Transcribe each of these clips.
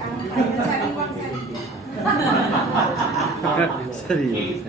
ang sariwang sarili.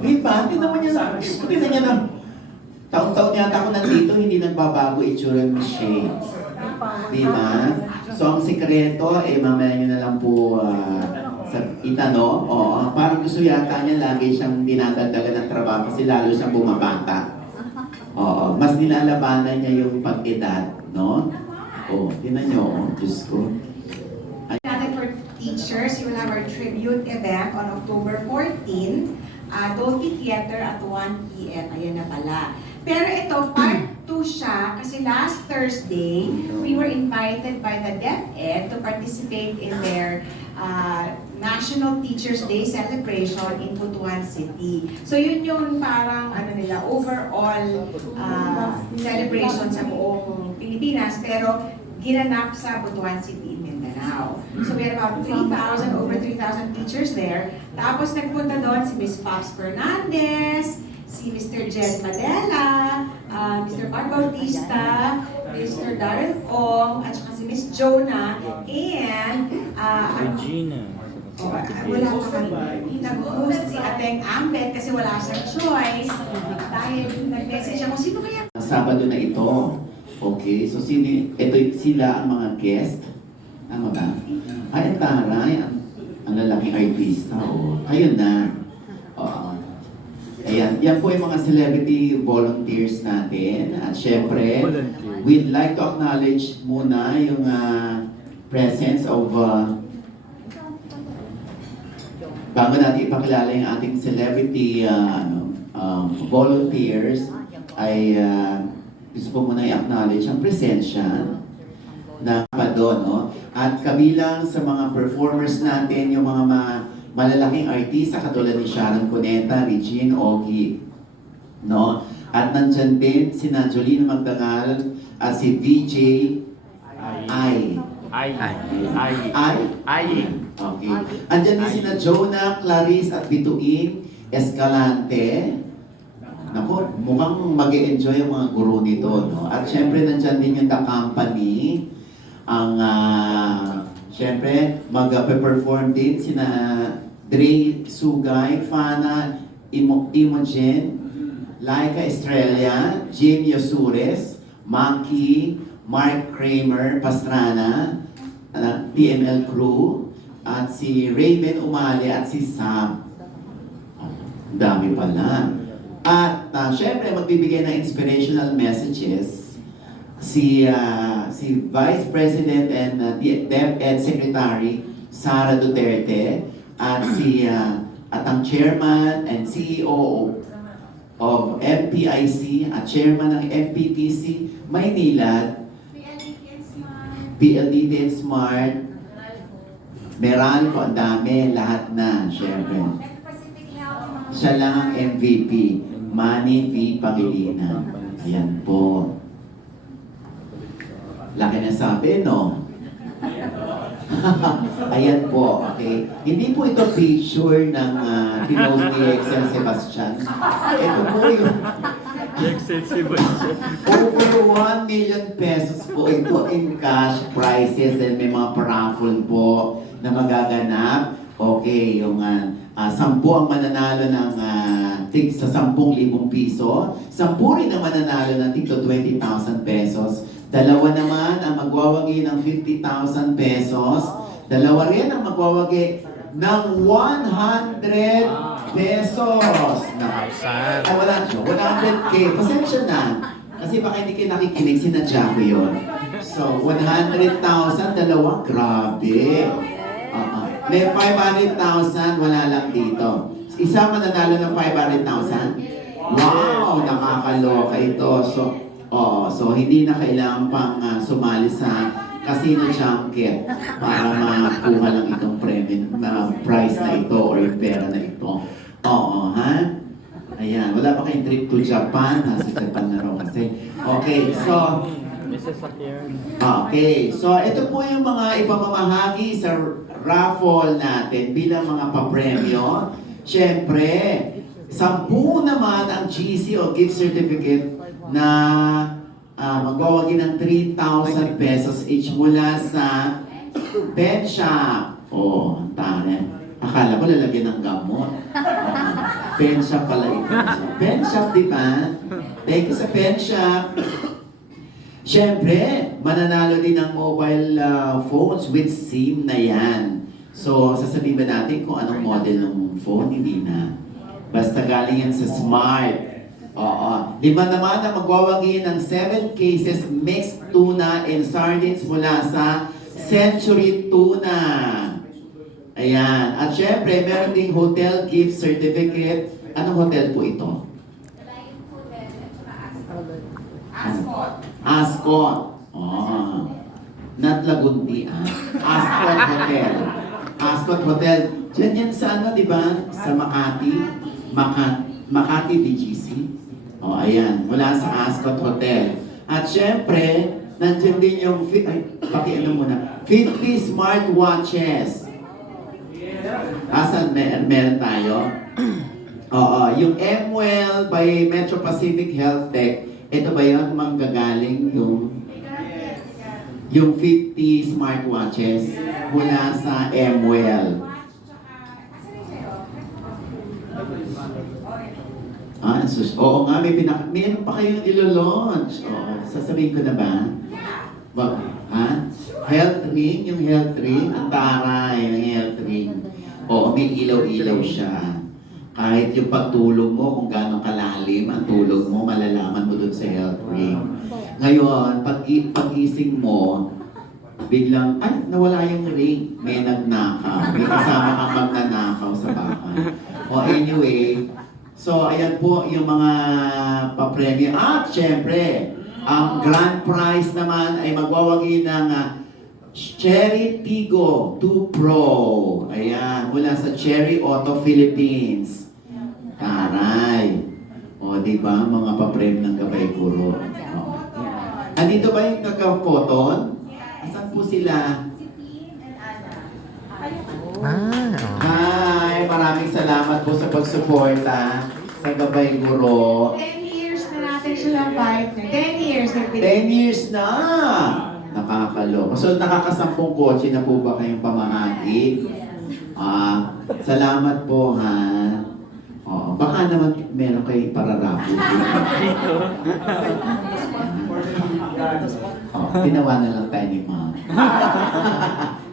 Di ba? Tingnan mo niya na. Tingnan niya na. Taon-taon yata ako nandito, hindi nagbabago itsura ni Shane. Di ba? So, ang sikreto, mamaya nyo na lang po sa itanong. Oo, parang gusto yata niya lagi siyang dinadagdagan ng trabaho kasi lalo siyang bumabata. Oo, mas nilalabanan niya yung pag-edad, no? Oo, tingnan nyo, Diyos ko. Natin for teachers, we will have our tribute event on October 14, Dolphy Theater at 1 p.m. Ayan na pala. Pero ito, part 2 siya kasi last Thursday, we were invited by the DepEd to participate in their National Teachers Day celebration in Butuan City. So yun yung parang nila, overall celebration sa buong Pilipinas, pero ginanap sa Butuan City, Mindanao. So we had about 3,000, over 3,000 teachers there. Tapos nagpunta doon si Ms. Pops Fernandez, si Mr. Jed Madela, Mr. Mark Bautista, Mr. Darren Ong, at saka si Ms. Jonah, and Regina. wala pa kami. Nag-host si Ateng Ambet kasi wala siyang choice. Dahil nag-message ako, sino kaya? Sabado na ito. Okay, so sila ang mga guest. Tama ba? Ay, ang taray, ang lalaking artista. Ayun na. Ayan, yan po yung mga celebrity volunteers natin. At syempre, we'd like to acknowledge muna yung presence of bago natin ipakilala yung ating celebrity volunteers, ay gusto ko muna i-acknowledge ang presensya na pa doon, no? At kabilang sa mga performers natin, yung mga malalaking artista katulad ni Sharon Cuneta, Regine Ogie, no? At nandyan din si Jolene Magdangal at si VJ Ay. Okay. Andyan din sina Jonah, Clarice at Bituin Escalante. Naku, mukhang mag-e-enjoy ang mga guro nito, no? At syempre nandyan din yung The Company. Ang syempre mag-perform din sina Dre Sugay, Fana Imogen, Laika Estrella, Jim Yosures, Maki, Mark Kramer Pastrana, TML crew, at si Raven Umali at si Sam. Dami pala. At syempre magbibigay ng inspirational messages si Vice President and DepEd Secretary Sara Duterte at at ang Chairman and CEO of MPIC at Chairman ng MPTC Maynilad, PLDT and Smart, Meralco, ang dami, lahat na, syempre. Siya lang ang MVP, Manny V. Pangilinan. Ayan po. Laki na sabi, no? Ayan po, okay. Hindi po ito picture ng pinost ni Excel Sebastian. Ito po yung Excel Sebastian. over 1 million pesos po ito in cash prizes and may mga raffle po na magaganap. Okay, yung 10 ang mananalo ng tig sa 10,000 piso. 10 rin ang mananalo ng tig 20,000 pesos. Dalawa naman ang magwawagi ng 50,000 pesos. Dalawa rin ang magwawagi ng 100 pesos. Ay, wala siya. 100K. Pasensya na. Kasi baka hindi kayo nakikinig, sinadya ko yun. So, 100,000, dalawa. Grabe. May 500,000, wala lang dito. Isa mananalo ng 500,000? Wow! Nakakaloka ito. So hindi na kailangan pang sumali sa casino junket para makuha lang itong prize na ito or yung pera na ito. Oo, ha? Ayan, wala pa kayong trip to Japan. Sa Japan na raw kasi. Okay, so ito po yung mga ipamamahagi sa raffle natin bilang mga papremyo. Siyempre, 10 naman ang GC o gift certificate na magwawagi ng 3,000 pesos each mula sa Pen shop. Oh, ang taray. Akala ko lalagyan ng gamot. Pen shop pala ito. Pen shop, di ba? Thank you sa pen shop. Siyempre, mananalo din ng mobile phones with SIM na yan. So, sasabihin ba natin kung anong model ng phone? Hindi na. Basta galing yan sa Smart. Oo. 5 naman na magwawagi ng 7 cases mixed tuna and sardines mula sa Century Tuna. Ayan. At syempre, meron ding hotel gift certificate. Anong hotel po ito? Ascot. Ascot. Oh. Not Lagundi, ah. Ascot Hotel. Ascot Hotel. Diyan yan sa ano, di ba? Sa Makati. Makati BGC. O, ayan. Mula sa Ascot Hotel. At syempre, nandiyan din yung, pakiano muna, 50 smartwatches. Asan meron tayo? Oo, yung MWell by Metro Pacific Health Tech. Ito ba yun, manggagaling yung 50 smartwatches mula sa MWell. Oo nga, may ano pa kayong ilo-launch. Oo, sasabihin ko na ba? Ha? Health ring, yung health ring, ang taray ng health ring. Oo, may ilaw-ilaw siya. Kahit yung pagtulog mo, kung gano'ng kalalim ang tulog mo, malalaman mo dun sa health ring. Ngayon, pag-ising mo, biglang, ay, nawala yung ring. May nagnakaw. May kasama kang magnanakaw sa bahay. O anyway, so ayan po yung mga papremyo. At syempre, ang grand prize naman ay magwawagi ng Cherry Tigo 2 Pro. Ayan, mula sa Cherry Auto Philippines. Taray. O, di ba, mga paprem ng Gabay Guro. O. Andito ba yung nagka-photon? Asan po sila? Hi! Maraming salamat po sa pagsuporta sa Gabay Guro. 10 years na natin silang partner. 10 years na 10 years na! Nakakaloka. So, nakakasampung kotse na po ba kayong pamahagi? Salamat po, ha? Oo, baka naman meron kayong pararapo. Ginawa na lang tayo ni Ma.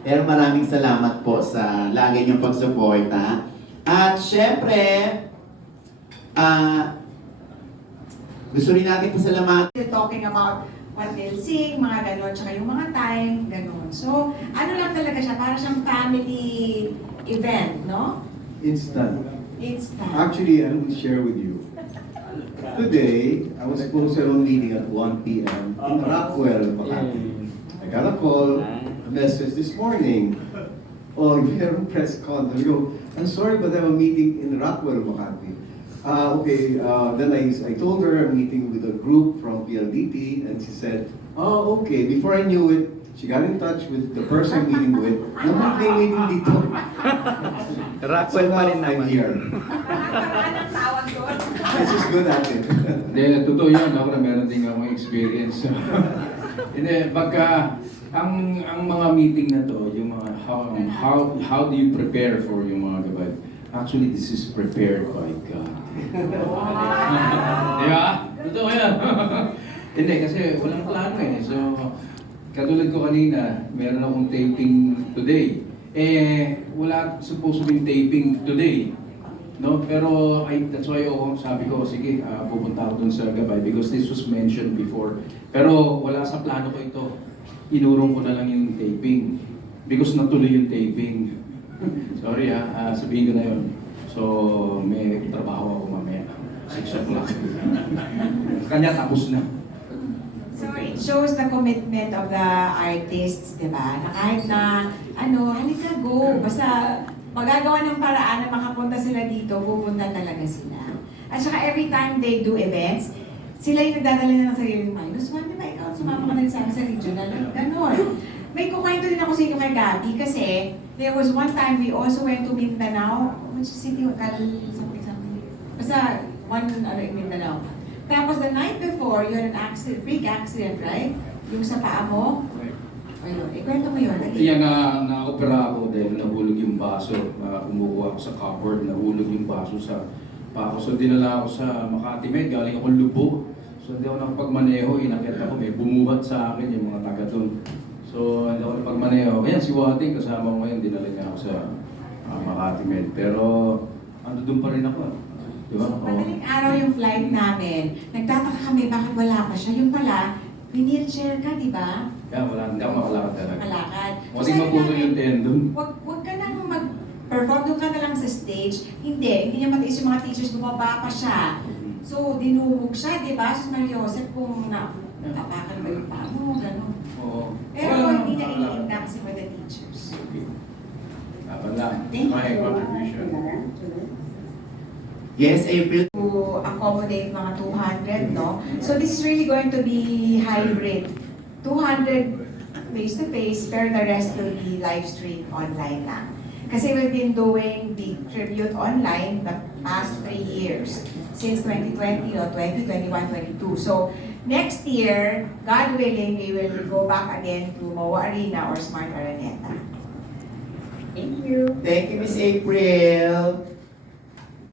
Pero maraming salamat po sa lagi niyong pagsuporta. At syempre, gusto rin natin pasalamatan. They're talking about what they'll sing, mga ganon, tsaka yung mga time, ganon. So, ano lang talaga siya, para siyang family event, no? Instant. It's time. Actually, I will share with you. Today, I was supposed to have a meeting at 1 p.m. in Rockwell, Makati. I got a call, a message this morning. Oh, you have a press con. I go, I'm sorry, but I have a meeting in Rockwell, Makati. Okay, then I told her I'm meeting with a group from PLDT, and she said, oh, okay. Before I knew it, she got in touch with the person I'm meeting with. May meeting dito. Rockwell pa rin I'm naman. here. Anong tawag doon? This is good at it. Hindi, totoo yun. Ako na meron din akong experience. Hindi, pagka ang mga meeting na to, yung mga how do you prepare for yung mga gabay? Actually, this is prepared by God. Di ba? Totoo yan. Hindi, kasi walang plano eh. So, katulad ko kanina, meron akong taping today. Wala supposed to be taping today. No, pero that's why sabi ko, sige, pupunta ako dun sa Gabay because this was mentioned before. Pero wala sa plano ko ito. Inurong ko na lang yung taping because natuloy yung taping. Sorry sabihin ko na yun. So, may trabaho ako mamaya. 6 o'clock. Kanya tapos na. So it shows the commitment of the artists, di ba? Na kahit na, halika go. Basta magagawa ng paraan na makapunta sila dito, pupunta talaga sila. At saka every time they do events, sila yung nagdadala na ng sarili ng gusto mo, di ba ikaw, sumama ka na rin sa amin sa regional, gano'n. May kukwento din ako sa inyo kay Gabi kasi there was one time we also went to Mindanao, which city, something. Basta one, in Mindanao. Tapos the night before, you had an accident, freak accident, right? Yung sa paa mo. Ayun, ikwento mo yun. Yan nga, na-opera ako dahil nahulog yung baso. Kumukuha ako sa cupboard, nahulog yung baso sa pako. So dinala ako sa Makati Med, galing ako lubog. So hindi ako nakapagmaneho, inakyat ako, may bumuhat sa akin yung mga taga doon. So hindi ako nakapagmaneho. Ayan, si Wating kasama ko ngayon, dinala niya ako sa Makati Med. Pero ando doon pa rin ako. Di ba? So, madaling araw yung flight namin. Nagtataka kami bakit wala pa siya. Yung pala, wheelchair ka, di ba? Kaya wala, hindi ako makalakad talaga. Malakad. Wating maputol yung tendon. Wag ka nang mag-perform, doon ka na lang sa stage. Hindi niya matiis yung mga teachers, bumaba pa siya. So, dinumog siya, di ba? Si Mario Joseph, kung napakan ba yung paa mo, gano'n. Oo. Pero Wala, hindi niya wala. iniinda kasi for the teachers. Okay. Dapat lang. Thank My you. contribution. Yes, April. To accommodate mga 200, no? So this is really going to be hybrid. 200 face-to-face, pero the rest will be live stream online lang. Kasi we've been doing the tribute online the past 3 years. Since 2020, no? 2021, 22. So next year, God willing, we will go back again to MOA Arena or Smart Araneta. Thank you. Thank you, Miss April.